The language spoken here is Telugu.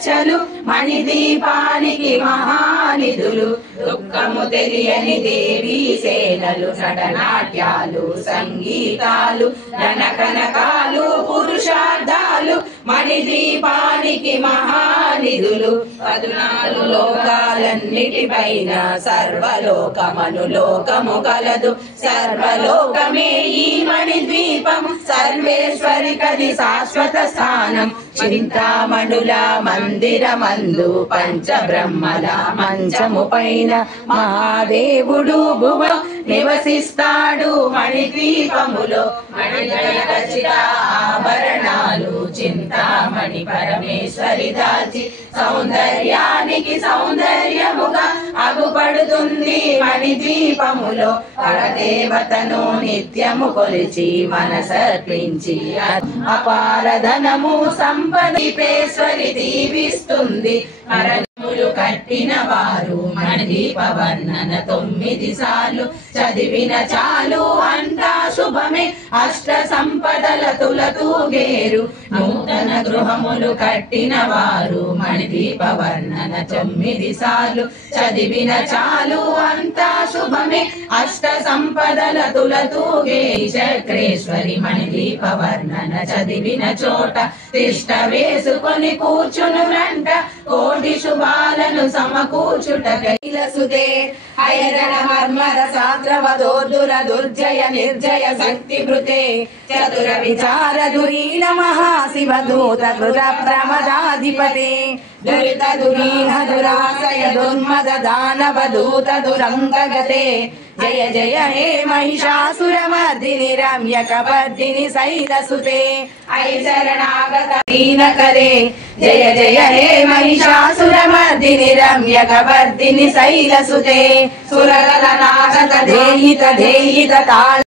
మచ్చలు మణిదీపానికి మహానిధులు దుఃఖము తెలియని దేవీ సేనలు నటనాట్యాలు సంగీతాలు ధనకనకాలు పురుషార్థాలు మణిదీపానికి మహానిధులు 14 లోకాలన్నిటిపైన సర్వలోకమను లోకము కలదు సర్వలోకమే ఈ మణిద్వీపము సర్వేశ్వరి కది శాశ్వత స్థానం చింతామణుల మందిరమందు పంచబ్రహ్మల మంచము పైన మహాదేవుడు భువ నివసిస్తాడు మణిద్వీపములో మణిఖచిత ఆభరణాలు చింతామణి పరమేశ్వరి దాల్చి సౌందర్యానికి సౌందర్యముగా అగుపడుతుంది మణిద్వీపములో పరదేవతను నిత్యము కొలిచి మనసర్పించి అపారధనము సంపదీపేశ్వరి దీవిస్తుంది మరణములు కట్టిన వారు మణిదీప వర్ణన 9 సార్లు చదివిన చాలు అంతా శుభమే అష్ట సంపదల తులతూగేరు నూతన గృహములు కట్టిన వారు మణిదీప వర్ణన 9 సార్లు చదివిన చాలు అంతా శుభమే అష్ట సంపదల తులతూగే చక్రేశ్వరి మణిదీప వర్ణన చదివిన చోట తిష్ట వేసుకొని కూర్చును రంట కోటి శుభాలను సమకూర్చుట కైలసుదే హయరణ మర్మర సాత్రవదోర్దుర దుర్జయ నిర్జయ శక్తి భృతే చతుర విచార దురీన మహాశివదూత కృత ప్రమదాధిపతే దురిత దురీన దురాశయ దుర్మద దానవ దూత దురంగగతే జయ జయ హే మహిషాసురమర్దిని రమ్యకపర్దిని శైలసుతే ఐ శరణాగత దీనకరే జయ జయ హే మహిషాసురమర్దిని రమ్యకపర్దిని శైలసుతే సురగల నాగత ధేయిత తాళ